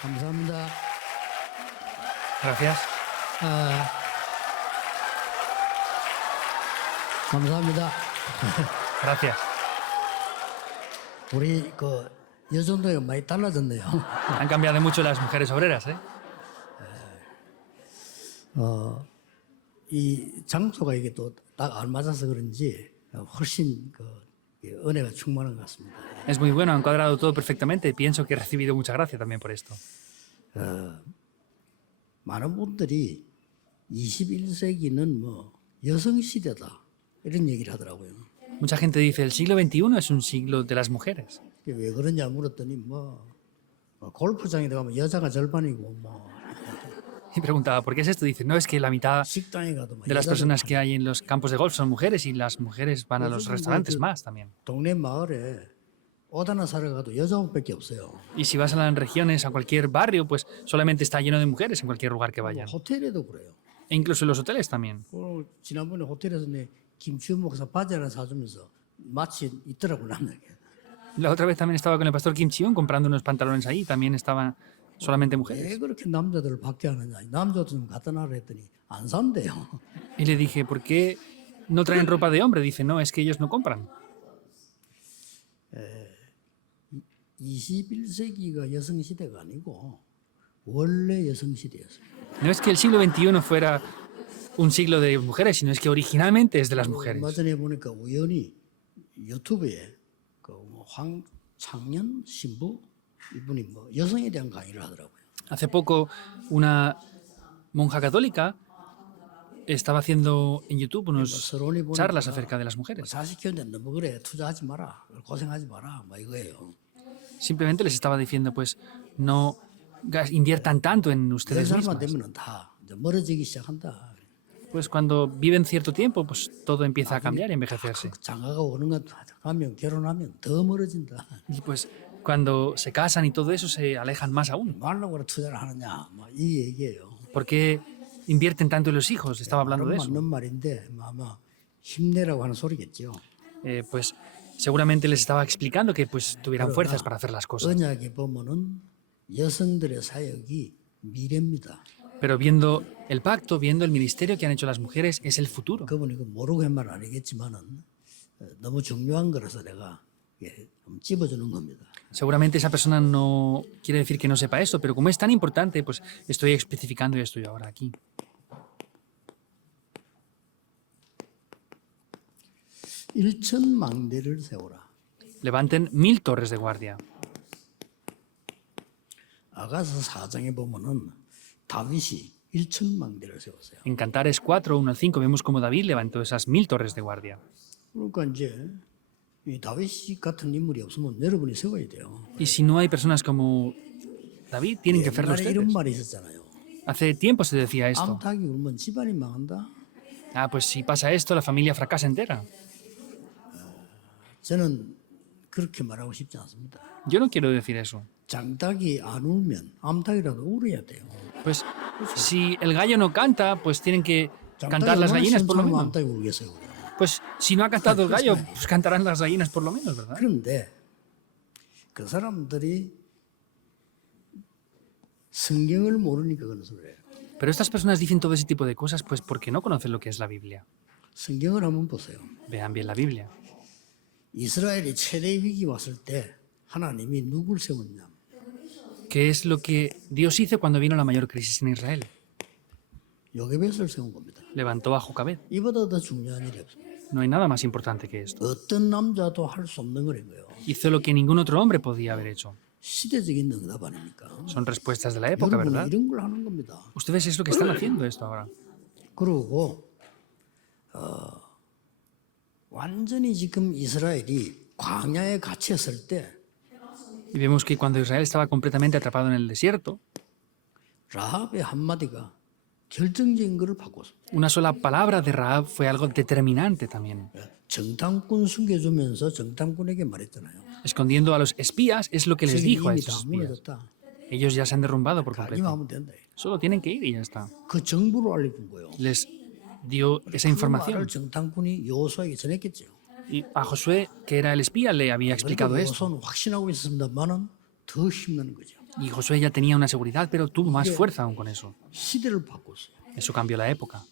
감사합니다. Gracias. 아, 감사합니다. Gracias. 우리 그 여정도가 많이 달라졌네요. Han cambiado mucho las mujeres obreras, ¿eh? 이 장소가 이게 또 딱 알맞아서 그런지 훨씬 그 은혜가 충만한 것 같습니다. Es muy bueno, han cuadrado todo perfectamente. Pienso que he recibido mucha gracia también por esto. 많은 분들이 21세기는 뭐 여성 시대다 이런 얘기를 하더라고요. Mucha gente dice, el siglo XXI es un siglo de las mujeres. 왜 그러냐 물었더니 골프장에 가면 여자가 절반이고 Y preguntaba, ¿por qué es esto? Dice, no, es que la mitad 식당에 가도 de las personas que hay en los campos de golf son mujeres y las mujeres van a los restaurantes más también. 동네 마을에 옷 하나 사러 가도 여자 옷밖에 없어요. Y si vas a las regiones, a cualquier barrio, pues solamente está lleno de mujeres en cualquier lugar que vayan. 호텔에도 그래요. E incluso en los hoteles también. 지난번에 호텔에서 내 김치훈 목사 바지 하나 사주면서 마치 있더라고 남자게. La otra vez también estaba con el pastor Kim Chi-yoon comprando unos pantalones ahí, también estaban solamente mujeres. 왜 그렇게 남자들을 밖에 하느냐? 남자도 좀 갖다 놔라 했더니 안 산대요. Y le dije, ¿por qué no traen ropa de hombre? Dice, no, es que ellos no compran. 21세기가 여성 시대가 아니고 원래 여성 시대였어요. No es que el siglo XXI fuera un siglo de mujeres, sino es que originalmente es de las mujeres. 얼마 전에 보니까 우연히 유튜브에 황창년 신부 이분이 여성에 대한 강의를 하더라고요. Hace poco una monja católica estaba haciendo en YouTube unos 서론이 보니까 charlas acerca de las mujeres. 자식 키우는데 너무 그래 투자하지 마라 고생하지 마라 이거예요. Simplemente les estaba diciendo, pues, no inviertan tanto en ustedes 살만 mismas. 되면은 다 이제 멀어지기 시작한다. Pues cuando viven cierto tiempo, pues todo empieza a cambiar y envejecerse. 장가가 오는 것 가면 결혼하면 더 멀어진다. Y pues cuando se casan y todo eso se alejan más aún. 말라고 투자를 하느냐 이 얘기예요. ¿Por qué invierten tanto en los hijos? Estaba hablando de eso. 맞는 말인데 아마 힘내라고 하는 소리겠죠. Pues seguramente les estaba explicando que pues tuvieran fuerzas para hacer las cosas. 언약에 보면은 여성들의 사역이 미래입니다. Pero viendo el pacto, viendo el ministerio que han hecho las mujeres, es el futuro. 그분이 이거 모르고 한 말 아니겠지만은 너무 중요한 거라서 내가 좀 찝어주는 겁니다. Seguramente esa persona no quiere decir que no sepa esto, pero como es tan importante, pues estoy especificando esto yo ahora aquí. 일천망대를 세우라. Levanten 1000 torres de guardia. 아가서 4장에 보면은 다윗이 일천망대를 세웠어요. En Cantares 4, 1 al 5, vemos cómo David levantó esas 1000 torres de guardia. 그러니까 이제 이 다윗 같은 인물이 없으면 여러분이 세워야 돼요. Y si no hay personas como David, tienen que hacerlo 옛날에 이런 ustedes. 말이 있었잖아요. Hace tiempo se decía esto. 암탉이 울면 집안이 망한다. Ah, pues si pasa esto, la familia fracasa entera. 저는 그렇게 말하고 싶지 않습니다. Yo no quiero decir eso. 장닭이 안 울면 암탉이라도 울어야 돼요. Pues si el gallo no canta, pues tienen que cantar 장닭이 las 얼마나 gallinas por lo 신청하면 menos. 암탉이 울겠어요. Pues si no ha cantado el gallo, pues cantarán las gallinas por lo menos, ¿verdad? 그런데 그 사람들이 성경을 모르니까 그런 소리예요. Pero estas personas dicen todo ese tipo de cosas pues porque no conocen lo que es la Biblia. 성경을 한번 보세요. Vean bien la Biblia. 이스라엘이 최대 위기 왔을 때 하나님이 누굴 세웠냐? ¿Qué es lo que Dios hizo cuando vino la mayor crisis en Israel? 요게벳을 세운 겁니다. Levantó a Jocabed. 이보다 더 중요한 일이 없어요. No hay nada más importante que esto. 어떤 남자도 할 수 없는 거예요. Hizo lo que ningún otro hombre podía haber hecho. 시대적인 응답 아닙니까? Son respuestas de la época, 여러분은 ¿verdad? 이런 걸 하는 겁니다. Ustedes es lo que están haciendo esto ahora. 그리고 완전히 지금 이스라엘이 광야에 갇혔을 때 Y vemos que cuando Israel estaba completamente atrapado en el desierto, 라합의 한마디가 결정적인 것을 바꿨어. una sola palabra de Rahab fue algo determinante también. 정탐꾼 숨겨주면서 정탐꾼에게 말했잖아요. Escondiendo a los espías es lo que les dijo a 이미 다 esos espías. 무너졌다. Ellos ya se han derrumbado por completo. 가기만 하면 된다. Solo tienen que ir y ya está. 그 정보를 알려준 거예요. Les dio esa 그 información. 말을 정탐꾼이 여호수아에게 전했겠죠. Y a Josué, que era el espía, le había explicado 그러니까 esto. 여호수아는 확신하고 있었습니다만은 더 힘나는 거죠. Y Josué ya tenía una seguridad, pero tuvo más fuerza aún con eso. 시대를 바꿨어요. Eso cambió la época.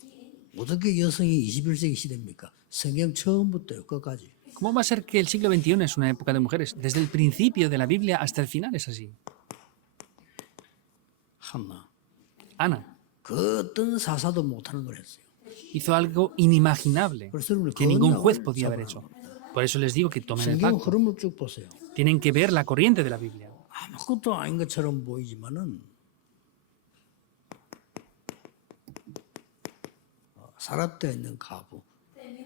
어떻게 여성이 21세기 시대입니까? 성경 처음부터 끝까지. ¿Cómo va a ser que el siglo XXI es una época de mujeres? Desde el principio de la Biblia hasta el final es así. 한나. Ana 그 어떤 사사도 못하는 걸 했어요. hizo algo inimaginable 그래서 여러분 que ningún 언약을 juez podía haber 잡아야 hecho. 합니다. Por eso les digo que tomen el 성경 pacto. 흐름을 쭉 보세요. Tienen que ver la corriente de la Biblia. 아무것도 아닌 것처럼 보이지만은 사랍되어 있는 가부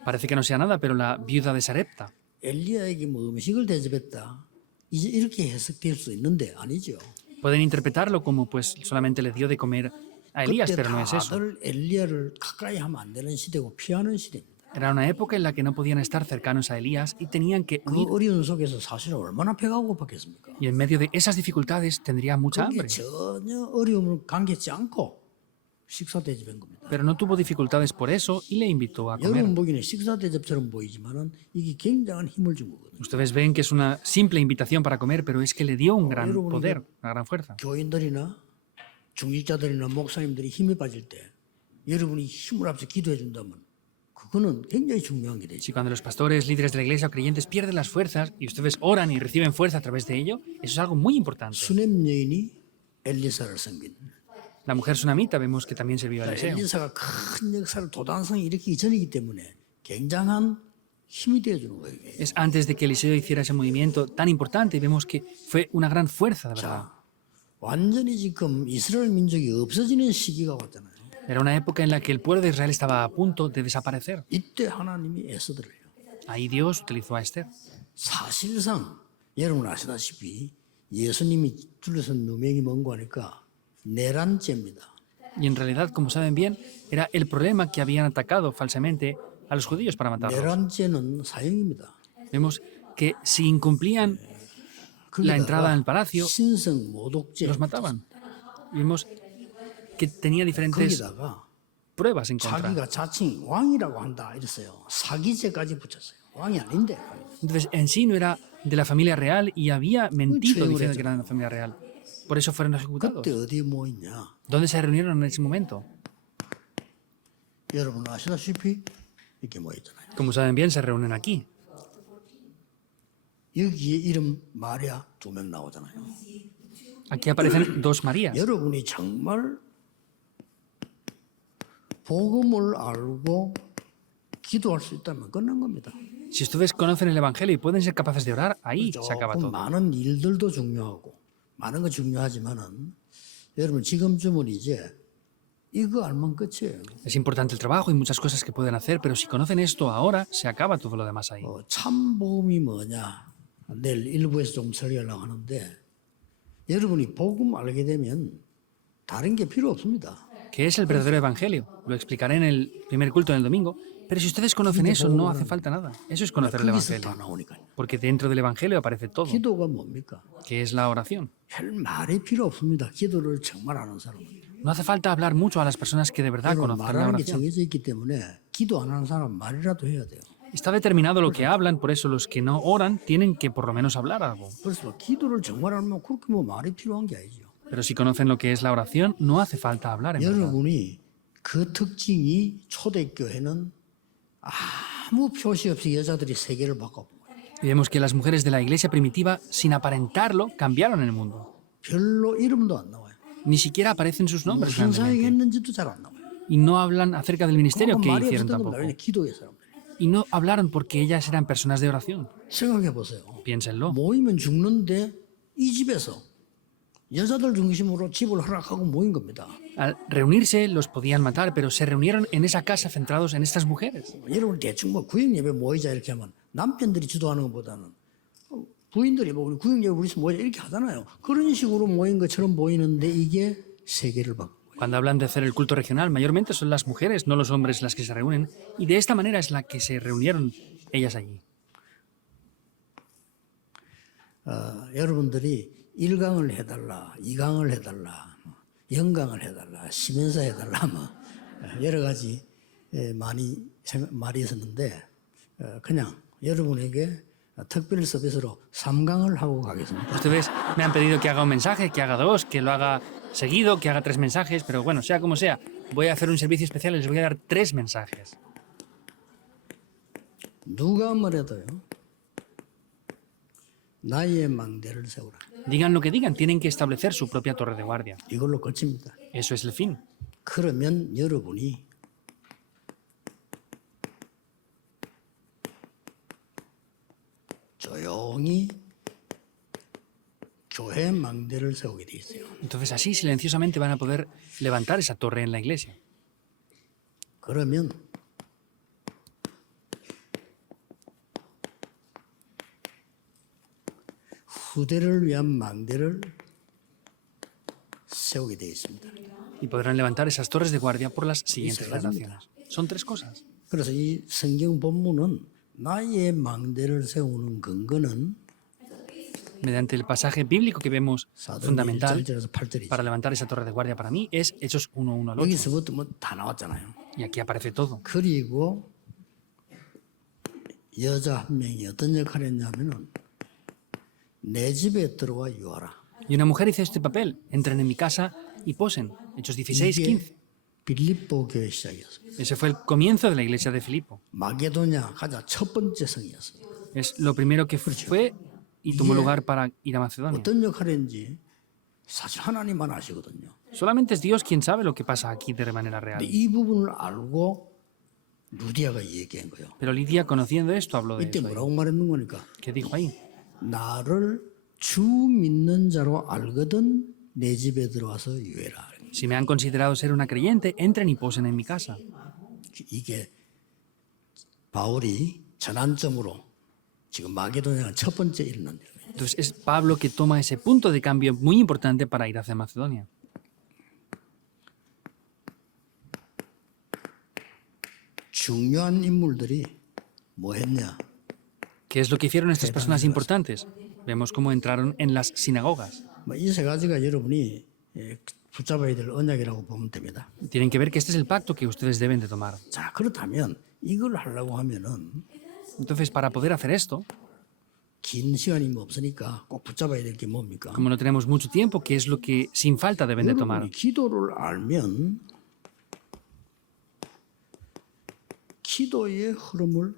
Parece que no sea nada, pero la viuda de Sarepta 엘리야에게 뭐 음식을 대접했다. 이제 이렇게 해석될 수 있는데 아니죠. pueden interpretarlo como pues solamente le dio de comer a Elías, 그때 pero no es eso. 다들 엘리야를 가까이 하면 안 되는 시대고 피하는 시대입니다. Era una época en la que no podían estar cercanos a Elías y tenían que 그 huir. 어려운 속에서 사실 얼마나 배가 고팠겠습니까? Y en medio de esas dificultades tendría mucha 그게 hambre. 전혀 어려움을 감겠지 않고 식사 대접한 겁니다. Pero no tuvo dificultades por eso y le invitó a comer. 여러분 보기에는 식사 대접처럼 보이지만은 이게 굉장한 힘을 준 거거든요. Ustedes ven que es una simple invitación para comer, pero es que le dio un gran poder, una gran fuerza. 교인들이나 중직자들이나 목사님들이 힘이 빠질 때 여러분이 힘을 합쳐 기도해 준다면 그거는 굉장히 중요한 게 되죠. Si cuando los pastores, líderes de la iglesia o creyentes pierden las fuerzas y ustedes oran y reciben fuerza a través de ello, eso es algo muy importante. 수넴 여인이 엘리사를 섬긴. La mujer sunamita vemos que también sirvió a Eliseo. 엘리사가 큰 역사를 도단성에 일으키기 전이기 때문에 굉장한 힘이 되어주는 거예요. 이게. Es antes de que Eliseo hiciera ese movimiento tan importante y vemos que fue una gran fuerza, de verdad. 자, 완전히 지금 이스라엘 민족이 없어지는 시기가 왔잖아요. Era una época en la que el pueblo de Israel estaba a punto de desaparecer. 이때 하나님이 에스더를요. Ahí Dios utilizó a Esther. 사실상 여러분 아시다시피 예수님이 둘러선 누명이 뭔고 하니까 내란죄입니다. Y en realidad, como saben bien, era el problema que habían atacado falsamente a los judíos para matarlos. 내란죄는 사형입니다. Vemos que si incumplían la entrada al palacio, 신성 모독죄. los mataban. Y vemos que tenía diferentes 거기다가 pruebas en contra. 자기가 자칭 왕이라고 한다 이랬어요. 사기죄까지 붙였어요. 왕이 아닌데. Entonces, en sí no era de la familia real y había mentido Mucho diciendo que era de la familia real. Por eso fueron ejecutados. 그때 어디에 모였냐? ¿Dónde se reunieron en ese momento? 여러분 아시다시피 이렇게 모였잖아요. Como saben bien, se reúnen aquí. 여기에 이름 마리아 2명 나오잖아요. Aquí aparecen dos Marías. 여러분이 정말 복음을 알고 기도할 수 있다면 끝난 겁니다. Si ustedes conocen el Evangelio y pueden ser capaces de orar, ahí se acaba 조금 todo. 많은 일들도 중요하고 많은 거 중요하지만은 여러분 지금쯤은 이제 이거 알면 끝이에요. Es importante el trabajo y muchas cosas que pueden hacer, pero si conocen esto ahora, se acaba todo lo demás ahí. 참 복음이 뭐냐? 내일 일부에서 좀 설교하려고 하는데 여러분이 복음 알게 되면 다른 게 필요 없습니다. ¿Qué es el verdadero Evangelio? Lo explicaré en el primer culto del domingo. Pero si ustedes conocen eso, no hace falta nada. Eso es conocer el 거기서 Evangelio. 다 나오니까요. Porque dentro del Evangelio aparece todo. 기도가 뭡니까? ¿Qué es la oración? 별 말이 필요 없습니다. 기도를 정말 아는 사람은. No hace falta hablar mucho a las personas que de verdad 여러분 conozcan la 말하는 게 oración. 정해져 있기 때문에 기도 안 하는 사람 말이라도 해야 돼요. Está determinado lo que hablan, por eso los que no oran tienen que por lo menos hablar algo. 그래서 기도를 정말 알면 그렇게 뭐 말이 필요한 게 아니죠. Pero si conocen lo que es la oración, no hace falta hablar en verdad. 여러분이 그 특징이 초대교회는 아무 표시 없이 여자들이 세계를 바꿔본 거예요. Y vemos que las mujeres de la iglesia primitiva, sin aparentarlo, cambiaron el mundo. 별로 이름도 안 나와요. Ni siquiera aparecen sus nombres 무슨 grandemente. 사역했는지도 잘 안 나와요. Y no hablan acerca del ministerio 그건 que 말이 hicieron 없었던 tampoco. 겁니다. 왜냐면 기도의 사람들. Y no hablaron porque ellas eran personas de oración. 생각해 보세요. Piénsenlo. 모이면 죽는데 이 집에서 여자들 중심으로 집을 허락하고 모인 겁니다. Al reunirse los podían matar, pero se reunieron en esa casa centrados en estas mujeres. 여러분 대충 뭐 구역예배 모이자 이렇게 하면 남편들이 주도하는 것보다는 부인들이 뭐 우리 구역예배 우리서 모이자 이렇게 하잖아요. 그런 식으로 모인 것처럼 보이는데 이게 세계를 바꾼 거예요. Cuando hablan de hacer el culto regional, mayormente son las mujeres, no los hombres, las que se reúnen. Y de esta manera es la que se reunieron ellas allí. 여러분들이 1강을 해달라, 2강을 해달라, 영강을 해달라, 시면서 해달라 뭐 여러 가지 말이 있었는데 그냥 여러분에게 특별 서비스로 3강을 하고 가겠습니다. Ustedes me han pedido que haga un mensaje, que haga dos, que lo haga seguido, que haga 3 mensajes, pero bueno, sea como sea, voy a hacer un servicio especial y les voy a dar 3 mensajes. 누가 뭐래도요. 나의 망대를 세우라. Digan lo que digan, tienen que establecer su propia torre de guardia. 이걸로 끝입니다. Eso es el fin. 그러면 여러분이 조용히 교회 망대를 세우게 돼 있어요. Entonces así silenciosamente van a poder levantar esa torre en la iglesia. 그러면 후대를 위한 망대를 세우게 돼 있습니다. Y podrán levantar esas torres de guardia por las siguientes generaciones. Son 3 cosas. 그래서 이 성경 본문은 나의 망대를 세우는 근거는 Mediante el pasaje bíblico que vemos 사도행전 fundamental 1절에서 8절이죠. para levantar esa torre de guardia para mí es Hechos 1:1 al 8. 여기서부터 뭐 다 나왔잖아요. Y aquí aparece todo. 그리고 여자 한 명이 어떤 역할을 했냐면은 내 집에 들어와 유하라. Y una mujer hizo este papel. Entren en mi casa y posen. Hechos 16:15. 빌립보 교회 시작이었어요. Ese fue el comienzo de la iglesia de Filipo. 마게도냐 가자 첫 번째 성이었어요. Es lo primero que fue y tomó lugar para ir a Macedonia. 어떤 역할을 했는지 사실 하나님만 아시거든요. Solamente es Dios quien sabe lo que pasa aquí de manera 근데 real. 이 부분을 알고 루디아가 얘기한 거예요. Pero Lidia, conociendo esto, habló de 이때 esto. 뭐라고 말했는 거니까 ¿Qué dijo ahí? 나를 주 믿는 자로 알거든 내 집에 들어와서 유해라. Si me han considerado ser una creyente, entren y posen en mi casa. 이게 바울이 전환점으로 지금 마게도냐가 첫 번째 일어난 일이에요. Entonces es Pablo que toma ese punto de cambio muy importante para ir hacia Macedonia. 중요한 인물들이 뭐 했냐? ¿Qué es lo que hicieron estas personas importantes? Vemos cómo entraron en las sinagogas. 이 세 가지가 여러분이 붙잡아야 될 언약이라고 보면 됩니다. Tienen que ver que este es el pacto que ustedes deben de tomar. 자, 그렇다면 이걸 하려고 하면은 Entonces, para poder hacer esto, 긴 시간이 뭐 없으니까 꼭 붙잡아야 될 게 뭡니까? como no tenemos mucho tiempo, ¿qué es lo que sin falta deben de tomar? 여러분이 기도를 알면 기도의 흐름을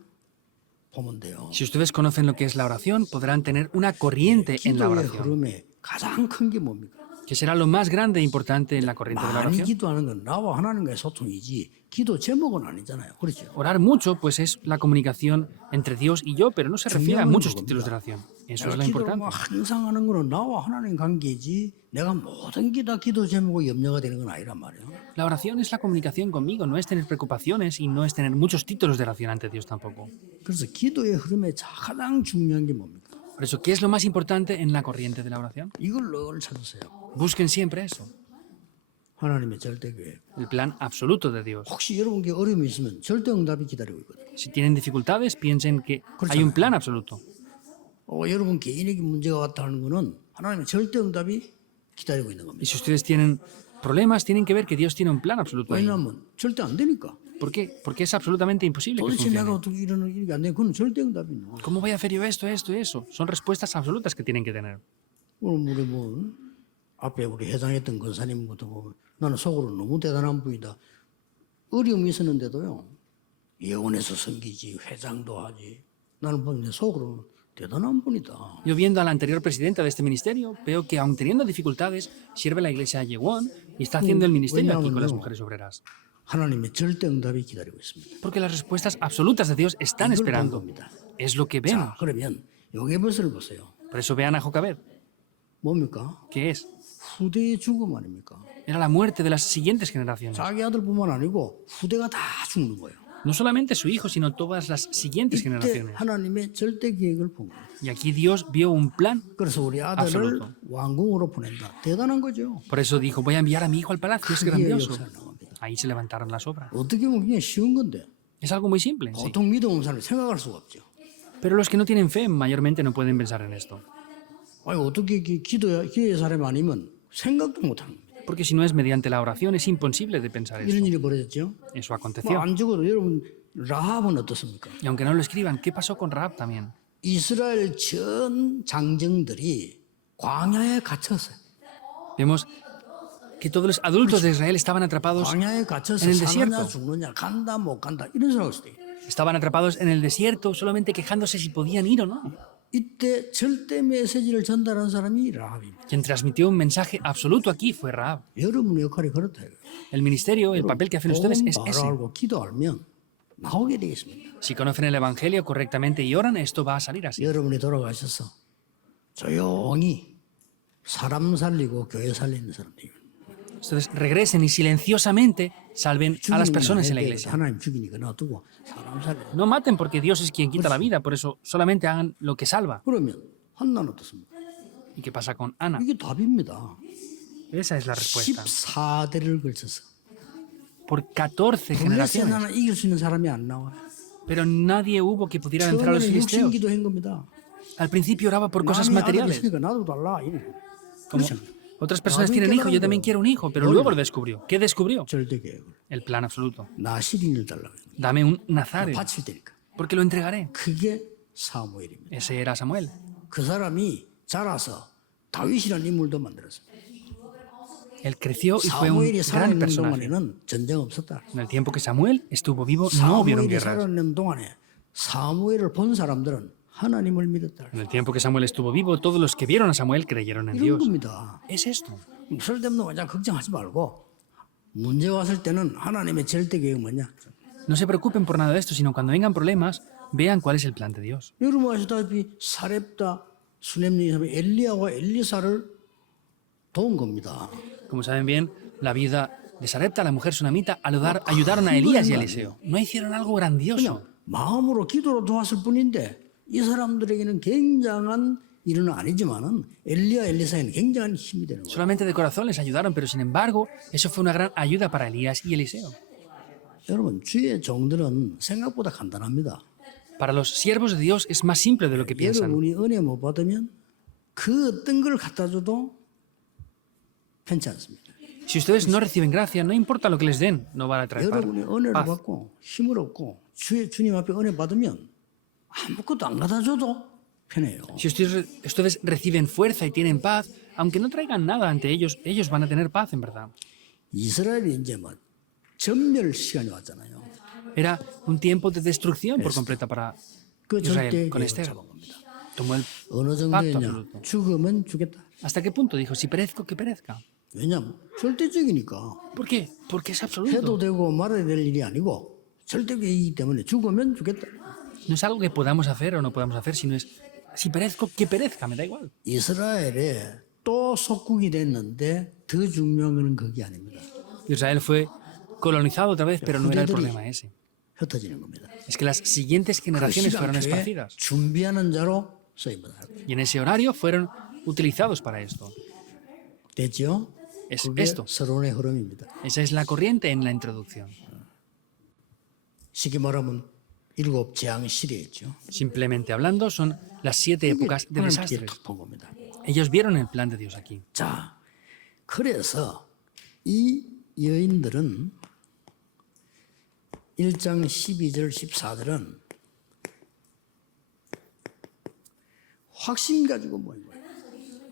보면 돼요. Si ustedes conocen lo que es la oración, podrán tener una corriente en la 기도의 oración. 흐름에 가장 큰 게 뭡니까? ¿Qué será lo más grande e importante en la corriente de la 많이 oración? 기도하는 건 나와 하나님과의 소통이지 기도 제목은 아니잖아요. 그렇죠? Orar mucho, pues es la comunicación entre Dios y yo, pero no se refiere a muchos títulos de oración. Eso es lo 기도를 importante. 뭐 항상 하는 거는 나와 하나님 관계지 내가 모든 게 다 기도 제목과 염려가 되는 건 아니란 말이에요. La oración es la comunicación conmigo, no es tener preocupaciones y no es tener muchos títulos de oración ante Dios tampoco. 그래서 기도의 흐름에 가장 중요한 게 뭡니까? Por eso, ¿qué es lo más importante en la corriente de la oración? 이걸 늘 찾으세요. Busquen siempre eso, 하나님의 절대 계획. el plan absoluto de Dios. 혹시 여러분께 어려움이 있으면 절대 응답이 기다리고 있거든요. Si tienen dificultades, piensen que hay un plan absoluto. 여러분 개인에게 문제가 왔다 하는 거는 하나님의 절대 응답이 기다리고 있는 Y 겁니다. si ustedes tienen problemas, tienen que ver que Dios tiene un plan absoluto ahí. 왜냐하면 절대 안 되니까. ¿Por qué? Porque es absolutamente imposible que 도대체 내가 funcione. 어떻게 이러는 일이 안 돼? 그건 절대 응답이 있는 거예요. ¿Cómo voy a hacer yo esto, esto y eso? Son respuestas absolutas que tienen que tener. 오늘 우리 뭐 앞에 우리 회장했던 권사님 것도 보면 나는 속으로 너무 대단한 분이다. 어려움이 있었는데도요. 예원에서 섬기지 회장도 하지. 나는 보면 내 속으로 대단한 분이다. Yo viendo a la anterior presidenta de este ministerio, veo que aun teniendo dificultades, sirve la iglesia a Yewon y está haciendo el ministerio aquí con las mujeres obreras. 하나님의 절대 응답이 기다리고 있습니다. Porque las respuestas absolutas de Dios están 이걸 본 esperando. 겁니다. Es lo que vemos. 자, 그러면 요게버스를 보세요. Por eso vean a Jocabed. 뭡니까? ¿Qué es? 후대의 죽음 아닙니까? Era la muerte de las siguientes generaciones. 자기 아들뿐만 아니고 후대가 다 죽는 거예요. No solamente su hijo, sino todas las siguientes 이때 generaciones. 하나님의 절대 계획을 본 거예요. Y aquí Dios vio un plan. 그래서 우리 아들을 absoluto. 왕궁으로 보낸다. 대단한 거죠. Por eso dijo, voy a enviar a mi hijo al palacio. Es 크기의 grandioso. 역사를 나옵니다. Ahí se levantaron las obras. 어떻게 보면 그냥 쉬운 건데 Es algo muy simple, sí. 보통 믿음 없는 사람이 생각할 수가 없죠. Pero los que no tienen fe mayormente no pueden pensar en esto. 아니 어떻게 기도의 사람이 아니면 생각도 못하는 겁니다. Porque si no es mediante la oración, es imposible de pensar 이런 eso. 일이 벌어졌죠. Eso 뭐 aconteció. 안 죽어도 여러분 라합은 어떻습니까? Y aunque no lo escriban, ¿qué pasó con Rahab también? 이스라엘 전 장정들이 광야에 갇혔어요. Vemos que todos los adultos de Israel estaban atrapados, 광야에 갇혀서 en el 사느냐 desierto. 죽느냐 간다 못 간다 이런 생각을 했어요. estaban atrapados en el desierto, solamente quejándose si podían ir o no. 이때 절대 메시지를 전달한 사람이 라합입니다. Quien transmitió un mensaje absoluto aquí fue Rahab. 여러분의 역할이 그렇다. 이거예요. El ministerio, el papel que hacen ustedes es 바로 ese. 알고 기도 알면 나오게 되겠습니다. Si conocen el Evangelio correctamente y oran, esto va a salir así. 여러분이 돌아가셔서 조용히 사람 살리고 교회 살리는 사람들입니다. Entonces regresen y silenciosamente salven a las personas en la iglesia. 하나님 죽이니까 놔두고 사람 살리고. No maten porque Dios es quien quita la vida, por eso solamente hagan lo que salva. 그러면 한나는 어떻습니까? ¿Y qué pasa con Ana? 이게 답입니다. Esa es la respuesta. 14대를 걸쳐서 Por 14 generaciones. 블레셋 이길 수 있는 사람이 안 나와요. Pero nadie hubo que pudiera vencer a los 처음에는 filisteos. 육신기도한 겁니다. Al principio oraba por cosas 남이 아들 materiales. 있으니까 나도 달라. Como otras personas tienen hijos, yo también quiero un hijo, pero luego lo descubrió. ¿Qué descubrió? 절대 계획을. El plan absoluto. 나시린을 달라고 했는데 Dame un nazareo, 바칠 테니까. porque lo entregaré. 그게 사무엘입니다. Ese era Samuel. 그 사람이 자라서 다윗이라는 인물도 만들었어요. Él creció y fue un 사무엘이 gran 살아있는 personaje. 동안에는 전쟁 없었다. En el tiempo que Samuel estuvo vivo, no hubieron 사무엘이 guerras. 살아있는 동안에 사무엘을 본 사람들은 하나님을 믿었다. En el tiempo que Samuel estuvo vivo, todos los que vieron a Samuel creyeron en 이런 Dios. 겁니다. Es esto. 쓸데없는 거장 걱정하지 말고 문제 왔을 때는 하나님의 절대 계획 뭐냐? No se preocupen por nada de esto, sino cuando vengan problemas, vean cuál es el plan de Dios. 여러분 아시다시피 사렙다 수넴님 엘리야와 엘리사를 도운 겁니다. Como saben bien, la vida de Sarepta, la mujer sunamita, ayudaron a Elías y a Eliseo. No hicieron algo grandioso. 그냥 마음으로 기도로 도왔을 뿐인데 이 사람들에게는 굉장한 일은 아니지만은 엘리야 엘리사에는 굉장한 힘이 되는 거예요. Solamente de corazón les ayudaron, pero sin embargo, eso fue una gran ayuda para Elías y Eliseo. 여러분 주의 종들은 생각보다 간단합니다. Para los siervos de Dios es más simple de lo que piensan. 여러분이 은혜 못 받으면 그 어떤 걸 갖다 줘도 괜찮습니다. Si ustedes no reciben gracia, no importa lo que les den, no van a traer 여러분이 은혜를 paz. 받고 힘을 얻고 주님 앞에 은혜 받으면 아무것도 안 갖다 줘도 편해요. Si ustedes reciben fuerza y tienen paz, aunque no traigan nada ante ellos, ellos van a tener paz en verdad. 이스라엘이 이제 뭐 전멸 시간이 왔잖아요. Era un tiempo de destrucción por completa para 그 Israel 절대 con 계획을 Esther. 잡은 겁니다. Tomó el 어느 pacto 정도냐? absoluto. 죽으면 죽겠다. ¿Hasta qué punto? Dijo, si perezco, que perezca. 왜냐면 절대적이니까 ¿Por qué? Porque es 해도 absoluto. 되고 말아야 될 일이 아니고 절대적이기 때문에 죽으면 죽겠다. No es algo que podamos hacer o no podamos hacer, sino es, si perezco, que perezca, me da igual. 이스라엘에 또 속국이 됐는데 더 중요한 것은 그게 아닙니다. Israel fue colonizado otra vez, pero no era el problema ese. 흩어지는 겁니다. Es que las siguientes 그 generaciones fueron 시간표에 esparcidas. 준비하는 자로 쓰입니다. Y en ese horario fueron utilizados para esto. 됐죠? Es 그게 esto. 서론의 흐름입니다. Esa es la corriente en la introducción. 쉽게 말하면 일곱 재앙 시대였죠. Simplemente hablando, son las 7 épocas de 하나님께 desastres. 톡 본 겁니다. Ellos vieron el plan de Dios aquí. 자, 그래서 이 여인들은 1장 12절 14절은 확신 가지고 모인 거예요.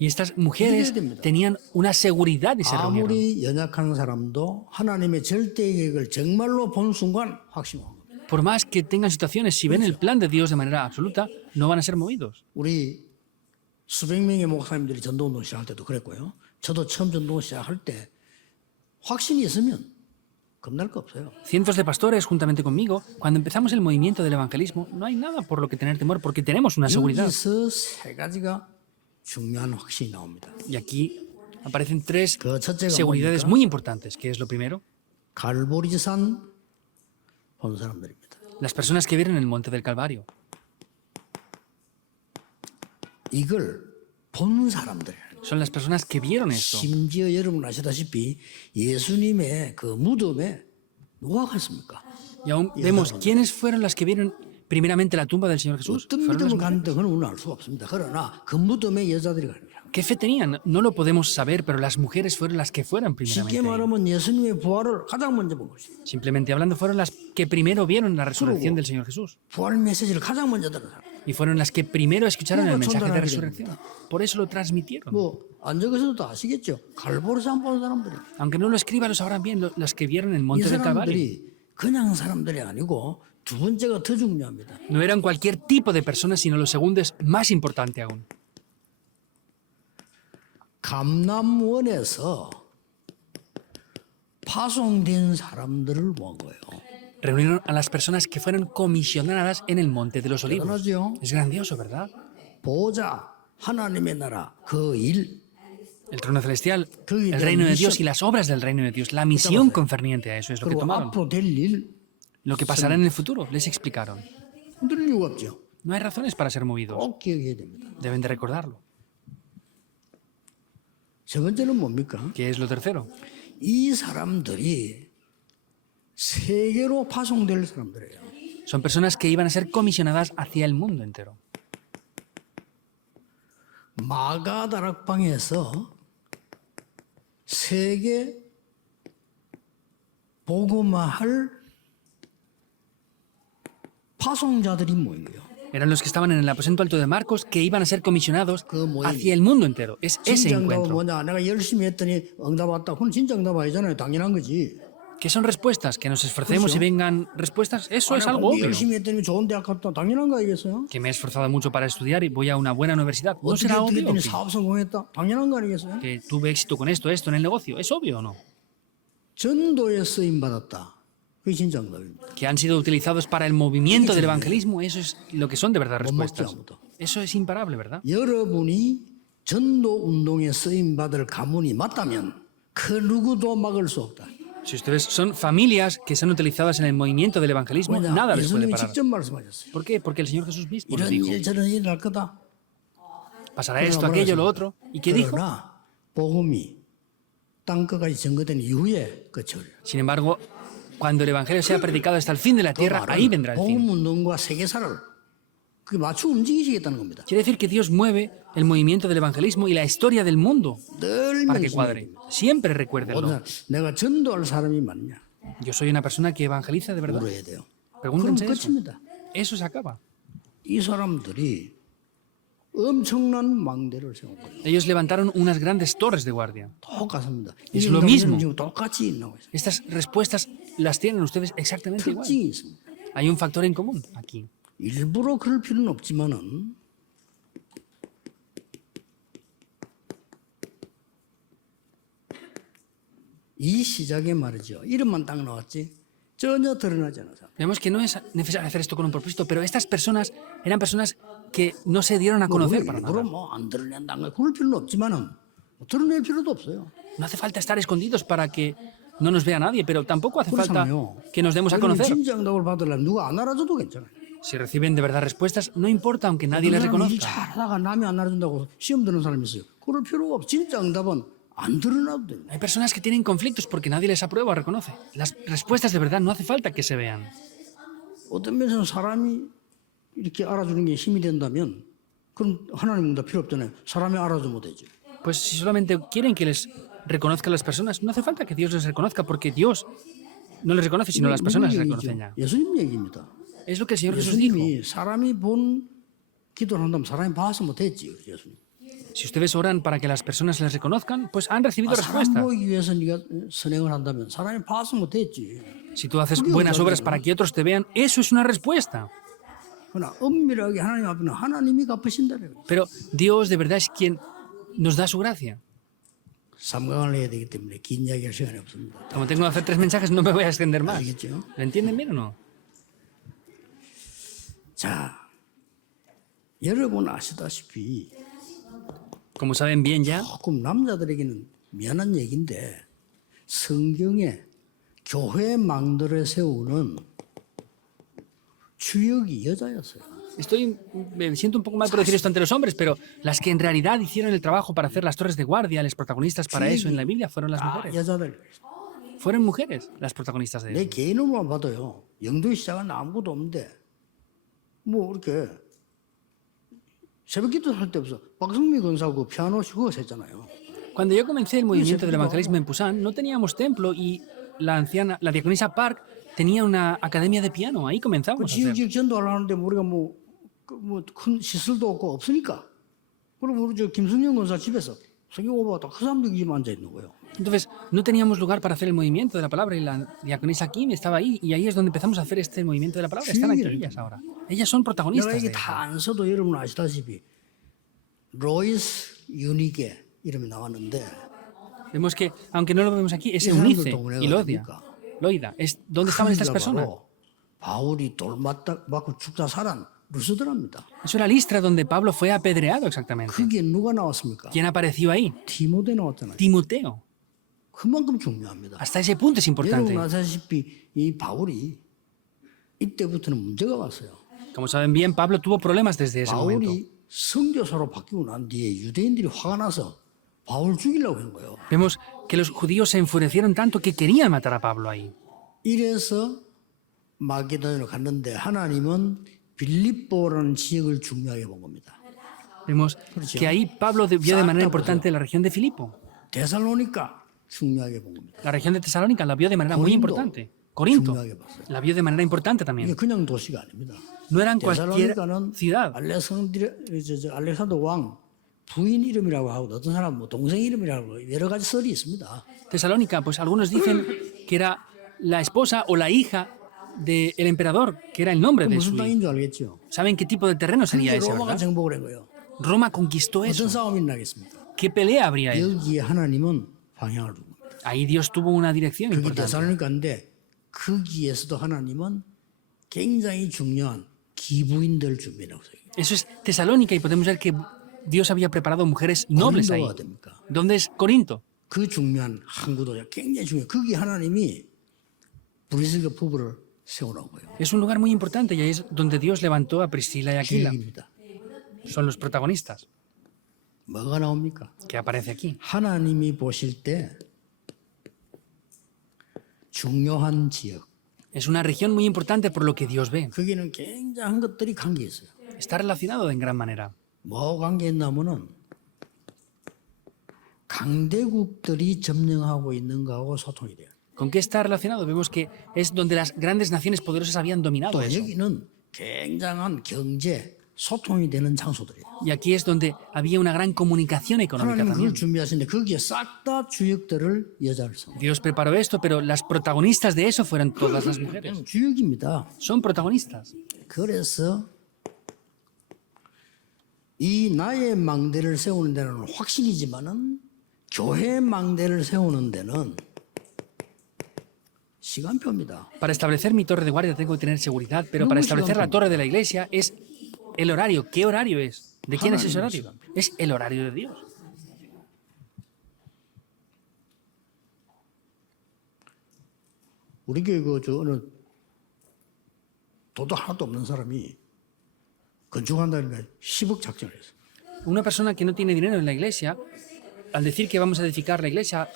Y estas mujeres tenían una seguridad y se reunieron. 아무리 연약한 사람도 하나님의 절대 계획을 정말로 본 순간 확신한 겁니다. Por más que tengan situaciones, si ven el plan de Dios de manera absoluta, no van a ser movidos. 우리 수백 명의 목사님들이 전도운동 시작할 때도 그랬고요. 저도 처음 전도운동 시작할 때 확신이 있으면 겁날 거 없어요. Cientos de pastores, juntamente conmigo, cuando empezamos el movimiento del evangelismo, no hay nada por lo que tener temor, porque tenemos una seguridad. 여기서 세 가지가 중요한 확신이 나옵니다. Y aquí aparecen 3 그 첫째가 seguridades 뭡니까? muy importantes. ¿Qué es lo primero? 갈보리산 본 사람들입니다. Las personas que vieron el monte del Calvario. 이걸 본 사람들이에요. Son las personas que vieron esto. 심지어 여러분 아시다시피 예수님의 그 무덤에 누가 갔습니까? Y aún vemos quiénes fueron las que vieron primeramente la tumba del Señor Jesús. 어떤 Fueron las 믿음을 mujeres. 갔는데 그건 우리는 알 수가 없습니다. 그러나 그 무덤에 여자들이 갑니다. ¿Qué fe tenían? No lo podemos saber, pero las mujeres fueron las que fueron primeramente. 쉽게 ahí. 말하면 예수님의 부활을 가장 먼저 본 것이에요. Simplemente hablando, fueron las que primero vieron la resurrección del Señor Jesús. 부활 메시지를 가장 먼저 들은 사람. Y fueron las que primero escucharon el 그거 mensaje de 전달하게 resurrección. Por eso lo transmitieron. 안 적어서도 아시겠죠? 갈보리서 안 본 사람들이. Aunque no lo escriba, lo sabrán bien los que vieron el 이 monte del Calvario. 사람들이 그냥 사람들이 아니고 두 번째가 더 중요합니다. No eran cualquier tipo de personas, sino lo segundo es más importante aún. 감람원에서 파송된 사람들을 먹어요. Reunieron a las personas que fueron comisionadas en el monte de los olivos. 대단하죠? Es grandioso, ¿verdad? 보좌, 하나님의 나라, 그 일, El trono celestial, 그 el reino de misión. Dios y las obras del reino de Dios, la misión concerniente a eso es lo que 그리고 tomaron. 앞으로 될 일, Lo que pasará en el futuro, les explicaron. 흔들릴 이유가 없죠. No hay razones para ser movidos. 꼭 기억해야 됩니다. Deben de recordarlo. 세 번째는 뭡니까? ¿Qué es lo tercero? 이 사람들이 세계로 파송될 사람들이에요. Son personas que iban a ser comisionadas hacia el mundo entero. 마가다락방에서 세계 복음화할 파송자들이 모여요. Eran los que estaban en el aposento alto de Marcos que iban a ser comisionados 그 모임. hacia el mundo entero. Es ese 진짜 응답은 encuentro. 뭐냐? 내가 열심히 했더니 응답 왔다. 그건 진짜 응답 아니잖아요. 당연한 거지. ¿Qué son respuestas? Que nos esforcemos y vengan respuestas. Eso es algo obvio. 열심히 했더니 좋은 대학 갔다. 당연한 거 아니겠어요? Que me he esforzado mucho para estudiar y voy a una buena universidad. ¿No 어떻게 será 어떻게 obvio? 했더니 사업 성공했다. 당연한 거 아니겠어요? Que tuve éxito con esto en el negocio. ¿Es obvio o no? 전도에 쓰임 받았다. 그게 진짜 응답입니다. Que han sido utilizados para el movimiento del evangelismo. Eso es lo que son de verdad 못 먹지 respuestas. 아무도. Eso es imparable, ¿verdad? 여러분이 전도 운동에 쓰임 받을 가문이 맞다면 그 누구도 막을 수 없다. Si ustedes son familias que son utilizadas en el movimiento del evangelismo, 왜냐? nada les puede 예수님이 parar. 직접 말씀하셨어요. ¿Por qué? Porque el Señor Jesús mismo lo 이런 dijo. 일 저런 일이 날 거다. Pasará esto, aquello, lo otro. ¿Y qué dijo? 그러나 복음이 땅끝까지 증거된 이후에 끝을. Sin embargo, cuando el evangelio sea predicado hasta el fin de la tierra, ahí vendrá el fin. 복음 운동과 세계사를 그 맞춰 움직이시겠다는 겁니다. Quiere decir que Dios mueve el movimiento del evangelismo y la historia del mundo 늘 para que 명심해야 cuadre. 됩니다. Siempre recuérdenlo. 오늘 내가 전도할 사람이 맞냐 Yo soy una persona que evangeliza de verdad. 물어야 돼요. 그럼 Pregúntense eso. 끝입니다. Eso se acaba. 이 사람들이 엄청난 망대를 세웠거든요. Ellos levantaron unas grandes torres de guardia. 똑같습니다. Es 이 lo 응답은 mismo. 지금 똑같이 있나고 있어요. Estas respuestas las tienen ustedes exactamente igual. 특징이 있습니다. Hay un factor en común aquí. 일부러 그럴 필요는 없지만은 이 시작에 말이죠. 이름만 딱 나왔지 전혀 드러나지 않아서. Vemos que no es necesario hacer esto con un propósito, pero estas personas eran personas que no se dieron a conocer para 일부러 nada. 뭐안 드러낸다는 거 그럴 필요는 없지만은 드러낼 필요도 없어요. No hace falta estar escondidos para que no nos vea nadie, pero tampoco hace falta 그렇잖아요. que nos demos a 우리는 conocer. 진짜 응답을 받으려면 누가 안 알아줘도 괜찮아요. Si reciben de verdad respuestas, no importa aunque nadie les 일 reconozca. 잘하다가 남이 안 알아준다고 시험 드는 사람이 있어요. 그럴 필요가 없어. 진짜 응답은 안 드러나도 돼요. Hay personas que tienen conflictos porque nadie les aprueba o reconoce. Las respuestas de verdad no hace falta que se vean. 어떤 면에서는 사람이 이렇게 알아주는 게 힘이 된다면 그럼 하나님 응답 필요 없잖아요. 사람이 알아주면 되지. Pues si solamente quieren que les reconozcan las personas, no hace falta que Dios les reconozca porque Dios no les reconoce, sino las personas les reconocen ya. 예수님 얘기입니다. Es lo que el Señor Jesús dijo. 예수님이 사람이 본 기도를 한다면 사람이 봐서 못했지. 예수님. Si ustedes oran para que las personas les reconozcan, pues han recibido 사람 respuesta. 보기 위해서 네가 선행을 한다면 사람이 봐서 못했지. Si tú haces buenas obras para que otros te vean, eso es una respuesta. 그러나 엄밀하게 하나님 앞에는 하나님이 갚으신다래요. Pero Dios de verdad es quien nos da su gracia. 삼강을 해야 되기 때문에 긴 이야기할 시간이 없습니다. Como tengo que hacer 3 mensajes, no me voy a extender más. 알겠죠? ¿Lo entienden bien o no? 자, 여러분 아시다시피 Como saben bien ya, 조금 남자들에게는 미안한 얘기인데 성경에 교회 망들을 세우는 주역이 여자였어요. me siento un poco mal por decir esto ante los hombres, pero las que en realidad hicieron el trabajo para hacer las torres de guardia, los protagonistas para eso en la Biblia fueron las 아, mujeres. 여자들. Fueron mujeres las protagonistas de 내 eso. 개인으로만 봐도요. 영도의 시작은 아무것도 없는데 뭐 이렇게 새벽기도 할 때 없어. 박성미 권사하고 피아노 그거 했잖아요. Cuando yo comencé el movimiento del evangelismo en Pusan, no teníamos templo y la diaconisa Park tenía una academia de piano. Ahí 그 comenzamos a hacer. 지역지역 전도하려는데 우리가 뭐 큰 시설도 없고 없으니까. 그럼 우리 저 김승영 권사 집에서 성경 오바가 그 사람들이 지금 앉아 있는 거예요. Entonces, no teníamos lugar para hacer el movimiento de la palabra y la diaconisa Kim estaba ahí y ahí es donde empezamos a hacer este movimiento de la palabra. Están aquí ellas ahora. Ellas son 내가 protagonistas 이게 de 다 eso. 안 써도 여러분 아시다시피 로이스 유니게 이름이 나왔는데 Vemos que, aunque no lo vemos aquí, es 이 Eunice 사람들 동네가 y Lodia. 어딥니까? Loida. ¿Dónde estaban estas 그가 personas? 바로 바울이 돌 맞고 죽다 살은 루스드랍니다. Eso era Listra, donde Pablo fue apedreado exactamente. 그게 누가 나왔습니까? ¿Quién apareció ahí? 디모데 나왔잖아요. Timoteo. 그만큼 중요합니다. Hasta ese punto es importante. 여러분 아시다시피 이 바울이 이때부터는 문제가 왔어요. Como saben bien, Pablo tuvo problemas desde ese momento. 바울이 선교사로 바뀌고 난 뒤에 유대인들이 화가 나서 바울 죽이려고 한 거예요. Vemos que los judíos se enfurecieron tanto que querían matar a Pablo ahí. 이래서 마게도냐로 갔는데 하나님은 빌립보라는 지역을 중요하게 본 겁니다. Vemos que ahí Pablo vio de manera importante la región de Filipo. 데살로니가 중요하게 본 겁니다. La región de Tesalónica la vio de manera muy Corinto. importante. Corinto 중요하게 봤어요. la vio de manera importante 이게 también. 그냥 도시가 아닙니다. No eran cualquier 데살로니가는 ciudad. 알렉산더 왕 부인 이름이라고 하고 어떤 사람 뭐 동생 이름이라고 여러 가지 설이 있습니다. Tesalónica, pues algunos dicen que era la esposa o la hija del emperador, que era el nombre de 무슨 su hijo. 땅인 줄 알겠죠? ¿Saben qué tipo de terreno sería 그게 ese, 로마가 verdad? 정복을 한 거예요. Roma conquistó 어떤 eso. 싸움이 나겠습니까? ¿Qué pelea habría ahí? 여기에 하나님은 방향을 준 겁니다. Ahí Dios tuvo una dirección 그게 importante. 데살로니가인데 거기에서도 하나님은 굉장히 중요한 기부인들 준비라고 써요. Eso es Tesalónica y podemos ver que Dios había preparado mujeres nobles ahí. 고린도가 됩니까? ¿Dónde es Corinto? 그 중요한 항구도가 굉장히 중요해요. 거기 하나님이 브리스가 부부를 세워놓은 거예요. Es un lugar muy importante y ahí es donde Dios levantó a Priscila y Aquila. 기획입니다. Son los protagonistas 뭐가 나옵니까? que aparece aquí. 하나님이 보실 때 중요한 지역. Es una región muy importante por lo que Dios ve. 거기는 굉장한 것들이 관계 있어요. Está relacionado en gran manera. 뭐 관계 있냐면은 강대국들이 점령하고 있는 거하고 소통이 돼요. ¿Con qué está relacionado? Vemos que es donde las grandes naciones poderosas habían dominado 또 eso. 여기는 굉장한 경제 소통이 되는 장소들이에요. Y aquí es donde había una gran comunicación económica 하나님은 그걸 también. 준비하시는데 거기에 싹 다 주역들을 여자를 성. Dios preparó esto, pero las protagonistas de eso fueron todas las mujeres. 주역입니다. Son protagonistas. 그래서 이 나의 망대를 세우는 데는 확신이지만은 교회 망대를 세우는 데는 시간표입니다. Para establecer mi torre de guardia tengo que tener seguridad, pero para establecer la torre de la iglesia es el horario. ¿Qué horario es? ¿De quién es ese horario? Es el horario de Dios. 우리 교회 그저 어느 돈도 하나도 없는 사람이 건축한다는 게 10억 작정을 했어. Una persona que no tiene dinero en la iglesia, al decir que vamos a edificar la iglesia,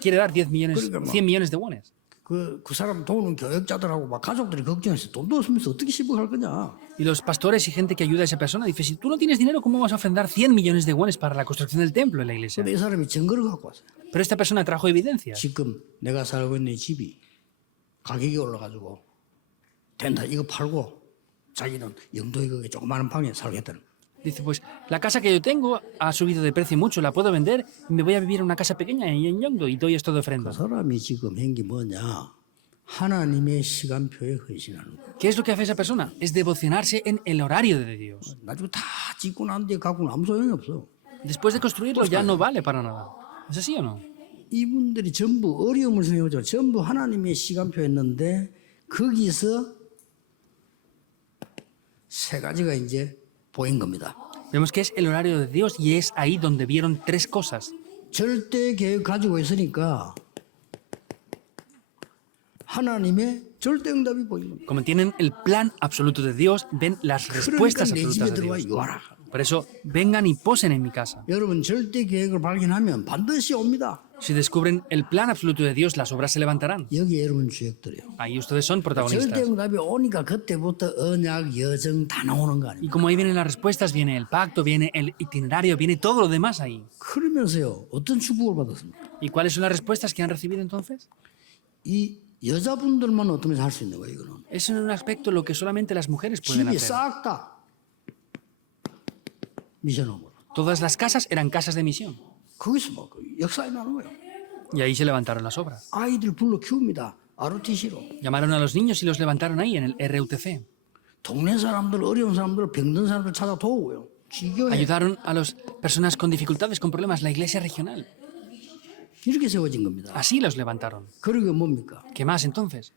quiere dar 10 millones, 100 millones de wones. 그 사람 도우는 교역자들하고 막 가족들이 걱정해서 돈도 없으면서 어떻게 10억 할 거냐. Y los pastores y gente que ayuda a esa persona dice, si tú no tienes dinero, ¿cómo vas a ofrendar 100 millones de wones para la construcción del templo en la iglesia? 근데 이 사람이 증거를 갖고 왔어요. Pero esta persona trajo evidencias. 지금 내가 살고 있는 이 집이 가격이 올라가지고 된다 이거 팔고 자기는 영도에 거기 조그마한 방에 살겠다는 거예요. Dice, pues la casa que yo tengo ha subido de precio mucho, la puedo vender y me voy a vivir en una casa pequeña en Yongdo y doy esto de 그 ofrenda. 사람이 지금 한 게 뭐냐? 하나님의 시간표에 헌신하는 거예요. ¿Qué es lo que hace esa persona? Es devocionarse en el horario de Dios. 나중에 다 짓고 난 뒤에 갖고는 아무 소용이 없어. Después de construirlo ya no vale para nada. ¿Es así o no? 이분들이 전부 어려움을 생각하죠. 전부 하나님의 시간표였는데 거기서 세 가지가 이제 보인 겁니다. Vemos que es el horario de Dios y es ahí donde vieron tres cosas. 절대 계획 가지고 있으니까 하나님의 절대 응답이 보이는 겁니다. Como tienen el plan absoluto de Dios, ven las 그러니까 respuestas 내 absolutas 집에 de 들어와 Dios. 요하라. Por eso, vengan y posen en mi casa. 여러분 절대 계획을 발견하면 반드시 옵니다. Si descubren el plan absoluto de Dios, las obras se levantarán. 여기 여러분 주역들이요. Ahí ustedes son 절대 protagonistas. 응답이 오니까 그때부터 언약, 여정 다 나오는 거 Y 아닙니까? como ahí vienen las respuestas, viene el pacto, viene el itinerario, viene todo lo demás ahí. 그러면서요 어떤 축복을 받았습니까? ¿Y cuáles son las respuestas que han recibido entonces? 이 여자분들만 어떻게 할 수 있는 거예요, 이거는. Es en un aspecto lo que solamente las mujeres pueden 집이 hacer. 싹 다 미션홈으로. Todas las casas eran casas de misión. 거기서 뭐 역사에 나는 거예요. Y ahí se levantaron las obras. 아이들 불러 키웁니다. ROTC로. Llamaron a los niños y los levantaron ahí en el RUTC. 동네 사람들, 어려운 사람들, 병든 사람들 찾아 도우고요. 지교회 Ayudaron a las personas con dificultades, con problemas, la iglesia regional. 이렇게 세워진 겁니다. Así los levantaron. 그러게 뭡니까? ¿Qué más entonces?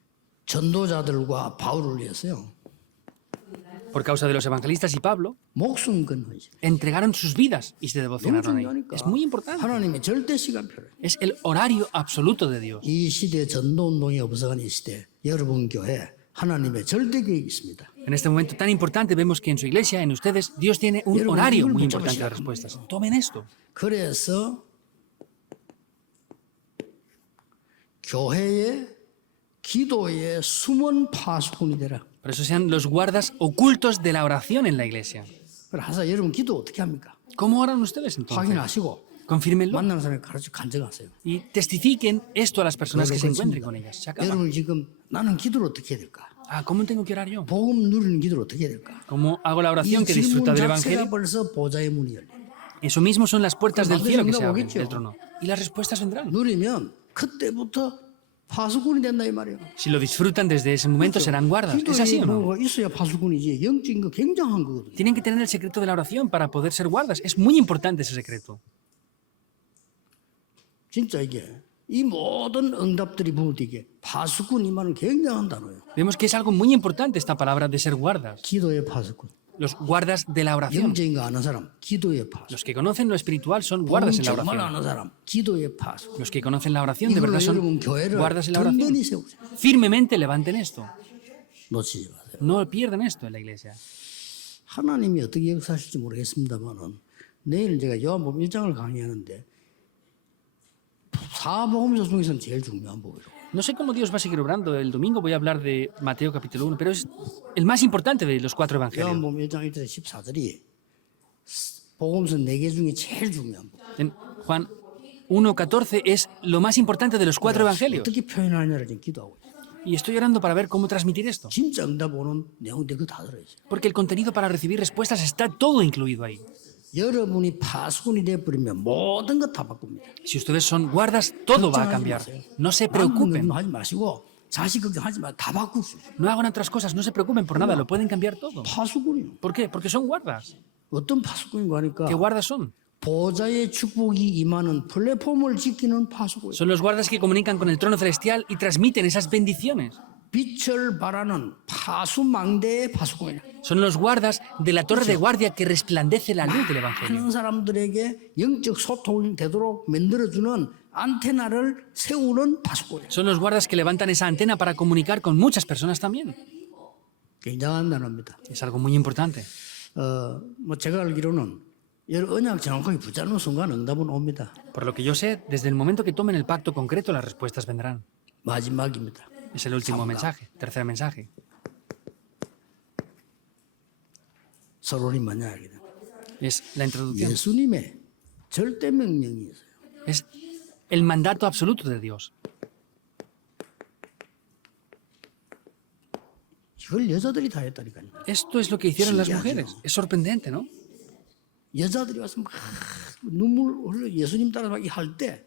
전도자들과 바울을 위해서요. Por causa de los evangelistas y Pablo, 목숨 건 헌신. entregaron sus vidas y se 너무 devocionaron ahí. 중요하니까. Es muy importante. 하나님의 절대 시간 표를. Es el horario absoluto de Dios. 이 시대 전도 운동이 없어간 이 시대 여러분 교회 하나님의 절대 계획이 있습니다. En este momento tan importante vemos que en su iglesia, en ustedes, Dios tiene un horario muy importante de respuestas. Tomen esto. 그래서 교회의 기도의 숨은 파수꾼이 되라. Por eso sean los guardas ocultos de la oración en la iglesia. 그래서 여러분 기도 어떻게 합니까? ¿Cómo oran ustedes entonces? 확인하시고 Confírmenlo 만나는 사람에 가르쳐 간증하세요. y testifiquen esto a las personas que se encuentren con ellas. Se acaba. 여러분 지금 나는 기도를 어떻게 해야 될까? Ah, ¿cómo tengo que orar yo? 복음 누리는 기도를 어떻게 해야 될까? ¿Cómo hago la 이 oración que 질문 disfruta del 자체가 evangelio? 벌써 보좌의 문이 열려. Eso mismo son las puertas del cielo que se abren 오겠죠. del trono. Y las respuestas vendrán. 누리면 그때부터 파수꾼이 된다 이 말이에요. Si lo disfrutan desde ese momento serán guardas. ¿Es así 기도에 o no? 뭐가 있어야 파수꾼이지. 영적인 거 굉장한 거거든요. Tienen que tener el secreto de la oración para poder ser guardas. Es muy importante ese secreto. 진짜 이게 이 모든 응답들이 부어지게 파수꾼 이 말은 굉장한 단어예요. Vemos que es algo muy importante esta palabra de ser guardas. 기도의 파수꾼. Los guardas de la oración. 영적인 거 아는 사람, 기도의 파수꾼. Los que conocen lo espiritual son guardas en la 정말 oración. 아는 사람, 기도의 파수꾼. Los que conocen la oración de 이걸로 verdad son 여러분 교회를 guardas en la oración. 든든히 세우세요. Firmemente levanten esto. 놓치지 마세요. No pierdan esto en la iglesia. 하나님이 어떻게 역사하실지 모르겠습니다만은 내일 제가 요한복음 1장을 강의하는데 사복음서 중에서는 제일 중요한 복이에요. No sé cómo Dios va a seguir obrando. El domingo voy a hablar de Mateo capítulo 1, pero es el más importante de los 4 evangelios. 요한복음 1장 1절에 14절이 복음서 4개 중에 제일 중요한 복. En Juan 1:14 es lo más importante de los 4 evangelios. 어떻게 표현하냐를 지금 기도하고 있어요. Y estoy orando para ver cómo transmitir esto. 진짜 응답 오는 내용들 그거 다 들어있어요. Porque el contenido para recibir respuestas está todo incluido ahí. 여러분이 파수꾼이 되어버리면 모든 것 다 바꿉니다. Si ustedes son guardas, todo va a cambiar. No se preocupen. 하지 마시고 자식 걱정하지 마. 다 바꿀 수 있어요. No hagan otras cosas. No se preocupen por nada. Lo pueden cambiar todo. 파수꾼이요. ¿Por qué? Porque son guardas. 어떤 파수꾼인가 하니까 ¿Qué guardas son? 보좌의 축복이 임하는 플랫폼을 지키는 파수꾼. Son los guardas que comunican con el trono celestial y transmiten esas bendiciones. 빛을 발하는 파수망대의 파수꾼이야. Son los guardas de la torre de guardia que resplandece la luz del Evangelio. 많은 사람들에게 영적 소통이 되도록 만들어주는 안테나를 세우는 파수꾼이야. Son los guardas que levantan esa antena para comunicar con muchas personas también. 굉장한 단어입니다. Es algo muy importante. 뭐 제가 알기로는 언약 정확하게 붙잡는 순간 응답은 옵니다. Por lo que yo sé, desde el momento que tomen el pacto concreto, las respuestas vendrán. 마지막입니다. Es el último mensaje, tercer mensaje. 서론이 뭐냐 하게 되면 Es la introducción. 예수님의 절대 명령이 있어요. Es el mandato absoluto de Dios. 이걸 여자들이 다 했다니까요. Esto es lo que hicieron las mujeres. Es sorprendente, ¿no? 여자들이 와서 막 눈물 흘려 예수님 따라 막 할 때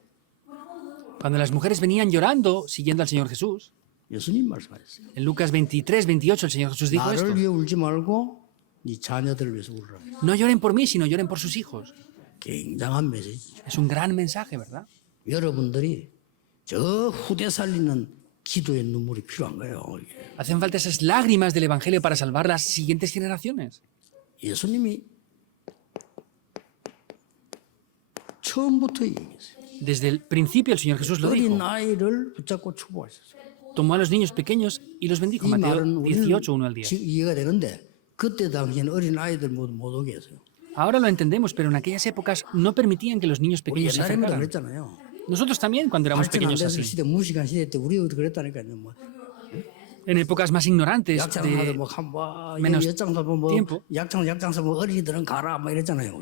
Cuando las mujeres venían llorando, siguiendo al Señor Jesús, 예수님 말씀하셨어요. en Lucas 23, 28, el Señor Jesús dijo esto. 나를 위해 울지 말고 네 자녀들을 위해서 울으라. No lloren por mí, sino lloren por sus hijos. 굉장한 메시지죠. Es un gran mensaje, ¿verdad? 여러분들이 저 후대 살리는 기도의 눈물이 필요한 거예요. Hacen falta esas lágrimas del Evangelio para salvar las siguientes generaciones. 예수님이 처음부터 얘기했어요. Desde el principio el Señor Jesús lo 어린 dijo. 아이를 붙잡고 축복하셨어요. Tomó a los niños pequeños y los bendijo. 이 Mateo 말은 우리는 18, 1 al 10. 지금 이해가 되는데 그때 당시에는 어린 아이들 모두 못 오게 했어요. Ahora lo entendemos, pero en aquellas épocas no permitían que los niños 우리 pequeños se 옛날에도 acercaran. 그랬잖아요. Nosotros también, cuando éramos 발전 안 pequeños 됐을 así. 시대, 무시간 시대 때 우리도 그랬다니까요. 뭐 En épocas más ignorantes 약장사도 de 뭐 menos 여장사 뭐 tiempo. 약장사 뭐 어린이들은 가라 뭐 이랬잖아요.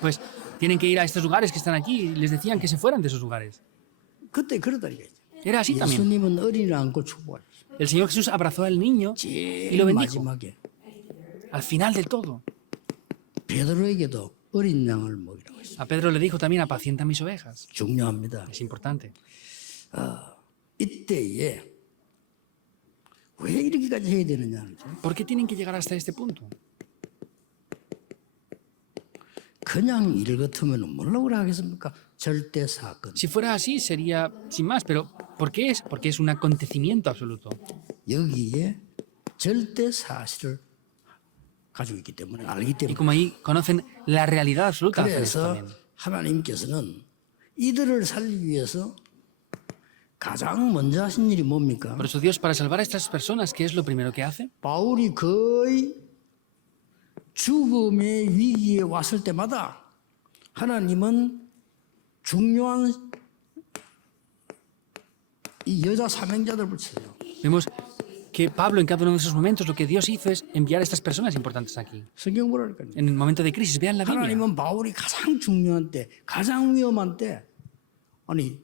pues tienen que ir a estos lugares que están aquí y les decían que se fueran de esos lugares. 그때 그러다니까요. Era así también. 예수님은 어린이를 안고 축복하셨어요. El Señor Jesús abrazó al niño y lo 제일 bendijo. 마지막에 Al final del todo. 베드로에게도 어린 양을 먹이라고 했어요. A Pedro le dijo también, apacienta mis ovejas. 중요합니다. Es importante. 이때에 왜 이렇게까지 해야 되느냐는 거죠. ¿Por qué tienen que llegar hasta este punto? 그냥 일 같으면 뭘로 그래 하겠습니까? 절대 사건. Si fuera así, sería sin más, pero ¿por qué es? Porque es un acontecimiento absoluto. 여기에 절대 사실을 가지고 있기 때문에 알기 Y 때문에 como ahí conocen la realidad absoluta, hacen esto 그래서 también. 하나님께서는 이들을 살리기 위해서 가장 먼저 하신 일이 뭡니까? Por eso Dios, para salvar a estas personas, ¿qué es lo primero que hace? 바울이 거의 죽음의 위기에 왔을 때마다 하나님은 중요한 이 여자 사명자들을 붙여요. Vemos que Pablo en cada uno de esos momentos lo que Dios hizo es enviar a estas personas importantes aquí. 성경 보라니까요. En el momento de crisis, vean la Biblia. 하나님은 바울이 가장 중요한 때, 가장 위험한 때, 아니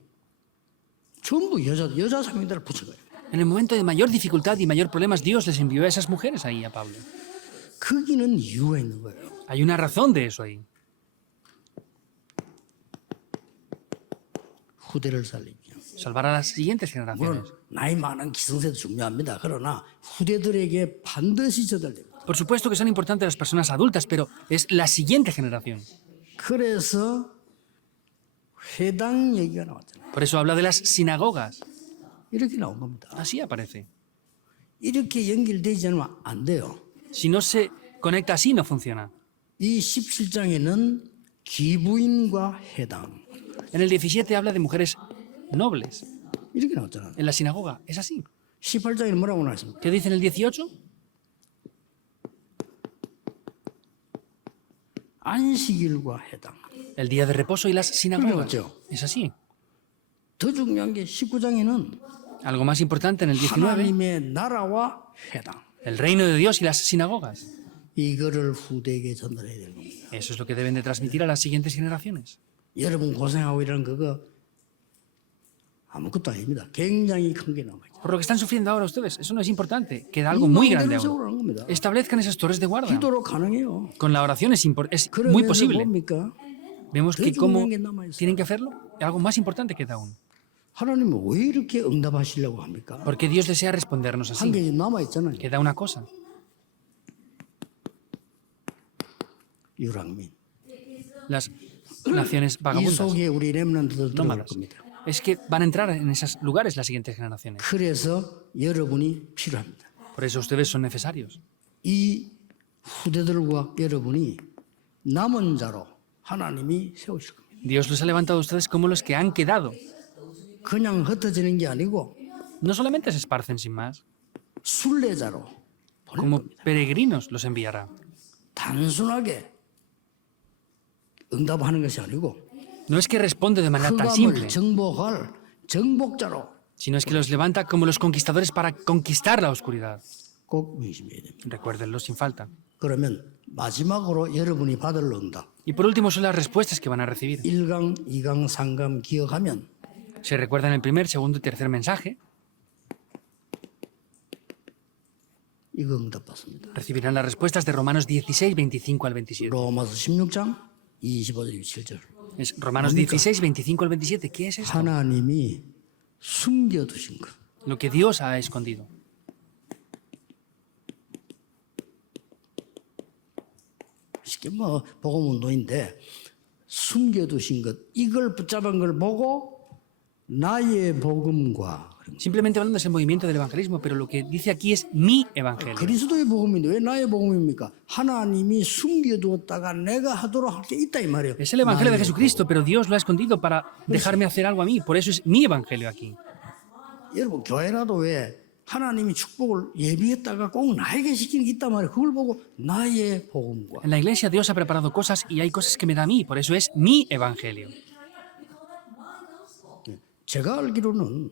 전부 여자 사명자를 붙인 거예요. En el momento de mayor dificultad y mayor problemas, Dios les envió a esas mujeres ahí a Pablo. 거기는 이유가 있는 거예요. Hay una razón de eso ahí. 후대를 살리기. Salvar a las siguientes generaciones. 물론 나이 많은 기성세도 중요합니다. 그러나 후대들에게 반드시 전달됩니다. Por supuesto que son importantes las personas adultas, pero es la siguiente generación. 그래서 회당 얘기가 나왔잖아요. Por eso habla de las sinagogas. 이렇게 나온 겁니다. Así aparece. 이렇게 연결되지 않으면 안 돼요. Si no se conecta así, no funciona. 이 17장에는 기부인과 회당 En el 17 habla de mujeres nobles. 이렇게 나왔잖아요. En la sinagoga es así. 18장에는 뭐라고 나왔습니까? ¿Qué dice en el 18? 안식일과 회당. El día de reposo y las sinagogas. 그렇죠. Es así. 더 중요한 게 19장에는 Algo más importante en el 19, 하나님의 나라와 회당. el reino de Dios y las sinagogas. 이거를 후대에게 전달해야 되는 겁니다. Eso es lo que deben de transmitir a las siguientes generaciones. 여러분 고생하고 이러는 그거 아무것도 아닙니다. 굉장히 큰 게 남아있죠. Por lo que están sufriendo ahora ustedes, eso no es importante. Queda algo muy grande 마음대로 ahora. 세우라는 겁니다. Establezcan esas torres de guarda. 기도로 가능해요. Con la oración es muy 그러면서 posible. 뭡니까? Vemos que 더 cómo 중요한 게 남아있어요. tienen que hacerlo. Algo más importante queda aún. 하나님은 왜 이렇게 응답하시려고 합니까? Porque Dios desea respondernos 한 así. 개 남아있잖아요. Queda una cosa. 유랑민. Las naciones 이 vagabundas, 속에 우리 렘넌트들 들어갈 nómadas. 겁니다. Es que van a entrar en esos lugares las siguientes generaciones. 그래서 여러분이 필요합니다. Por eso ustedes son necesarios. 이 후대들과 여러분이 남은 자로 하나님이 세우실 겁니다. Dios los ha levantado a ustedes como los que han quedado. 그냥 흩어지는 게 아니고 No solamente se esparcen sin más, 순례자로 보낼 como 겁니다. peregrinos los enviará. 단순하게 응답하는 것이 아니고 No es que responde de manera tan simple, 흑암을 정복할 정복자로 sino es que los levanta como los conquistadores para conquistar la oscuridad. 꼭 명심해야 됩니다. Recuérdenlo sin falta. 그러면 마지막으로 여러분이 받을 응답 Y por último son las respuestas que van a recibir. 1강, 2강, 3강 기억하면 Se recuerdan el primer, segundo y tercer mensaje, 이거 응답 받습니다. recibirán las respuestas de Romanos 16, 25 al 27. 로마서 16장 25절 27절 Es Romanos 뭡니까? 16, 25 al 27. ¿Qué es esto? 하나님이 숨겨두신 것. Lo que Dios ha escondido. 쉽게 뭐 복음운동인데 숨겨두신 것 이걸 붙잡은 걸 보고 나의 복음과 Simplemente hablando es el movimiento del evangelismo, pero lo que dice aquí es mi evangelio. 그리스도의 복음인데 왜 나의 복음입니까? 하나님이 숨겨두었다가 내가 하도록 할 게 있다 이 말이에요. Es el evangelio de 나의 Jesucristo, pero Dios lo ha escondido para dejarme hacer algo a mí. Por eso es mi evangelio aquí. 복음. 여러분 교회라도 왜 하나님이 축복을 예비했다가 꼭 나에게 시키는 게 있단 말이에요. 그걸 보고 나의 복음과 En la iglesia Dios ha preparado cosas y hay cosas que me da a mí. Por eso es mi evangelio. 제가 알기로는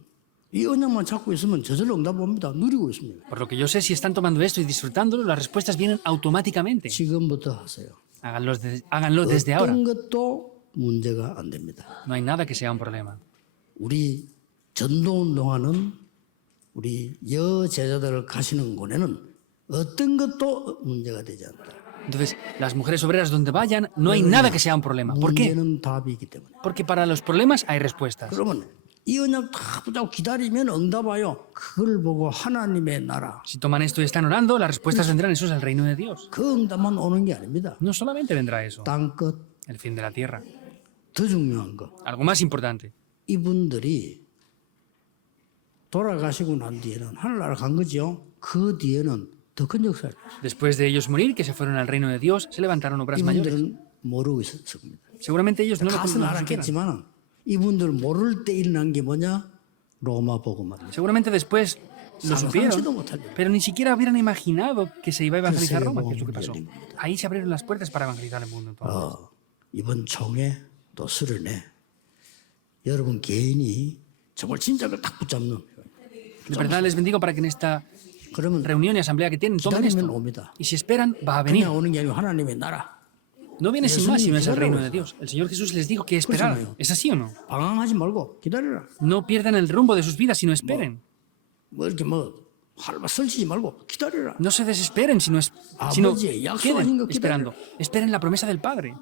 이 언약만 잡고 있으면 저절로 응답 옵니다. 누리고 있습니다. Por lo que yo sé, si están tomando esto y disfrutándolo, las respuestas vienen automáticamente. 지금부터 하세요. Háganlo desde ahora. 어떤 것도 문제가 안 됩니다. No hay nada que sea un problema. 우리 전도운동하는 우리 여제자들 가시는 곳에는 어떤 것도 문제가 되지 않다. Entonces, las mujeres obreras donde vayan, no hay nada que sea un problema. ¿Por qué? 문제는 답이기 때문에. Porque para los problemas hay respuestas. 그러면 이 언약 다 붙잡고 기다리면 응답 와요. 그걸 보고 하나님의 나라. Si toman esto y están orando, las respuestas vendrán. Eso es el reino de Dios. 그 응답만 오는 게 아닙니다. No solamente vendrá eso, 땅끝, el fin de la tierra. 더 중요한 거. Algo más importante. 이분들이 돌아가시고 난 뒤에는 하늘나라 간 거죠. 그 뒤에는 더 큰 역사를. Después de ellos morir, que se fueron al reino de Dios, se levantaron obras mayores. 이분들은 모르고 있었을 겁니다. Seguramente ellos no lo 가서는 supieran. 알았겠지만 이분들 모를 때 일어난 게 뭐냐? 로마 복음만. Seguramente después lo supieron, 상상치도 못할 일. pero ni siquiera hubieran imaginado que se iba a evangelizar 그 Roma, que es lo que 세계복음이 pasó. 열린 겁니다. Ahí se abrieron las puertas para evangelizar el mundo. Entonces. 이번 총회 또 수련회 여러분 개인이 정말 진짜를 딱 붙잡는. De verdad les bendigo para que en esta 그러면 reunión y asamblea que tienen tomen 기다리면 esto. 옵니다. Y si esperan, va a venir. 그냥 오는 게 아니고 하나님의 나라. No viene sin más, sino es el reino de Dios. El Señor Jesús les dijo que esperaran. ¿Es así o no? 방황하지 말고 기다려라. No pierdan el rumbo de sus vidas, sino esperen. 뭐 이렇게 할바 설치지 말고 기다려라. No se desesperen, sino 아버지의 약속하신 거 queden esperando. Esperen la promesa del Padre.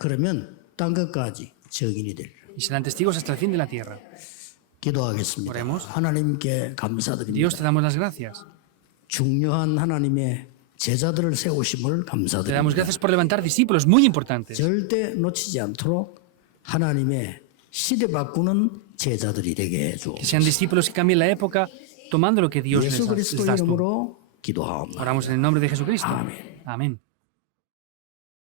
그러면 땅 끝까지 증인이 되리라. Y serán testigos hasta el fin de la tierra. 기도하겠습니다. Oremos. 하나님께 감사드립니다. Dios, te damos las gracias. 중요한 하나님의 제자들을 세우심을 Te 감사드립니다. damos gracias por levantar discípulos muy importantes. 절대 놓치지 않도록 하나님의 시대 바꾸는 제자들이 되게 해줘. Que sean discípulos que cambien la época tomando lo que Dios les 예수 da. 그리스도 Les da. 이름으로 기도하옵나다. Oramos en el nombre de Jesucristo. Amén.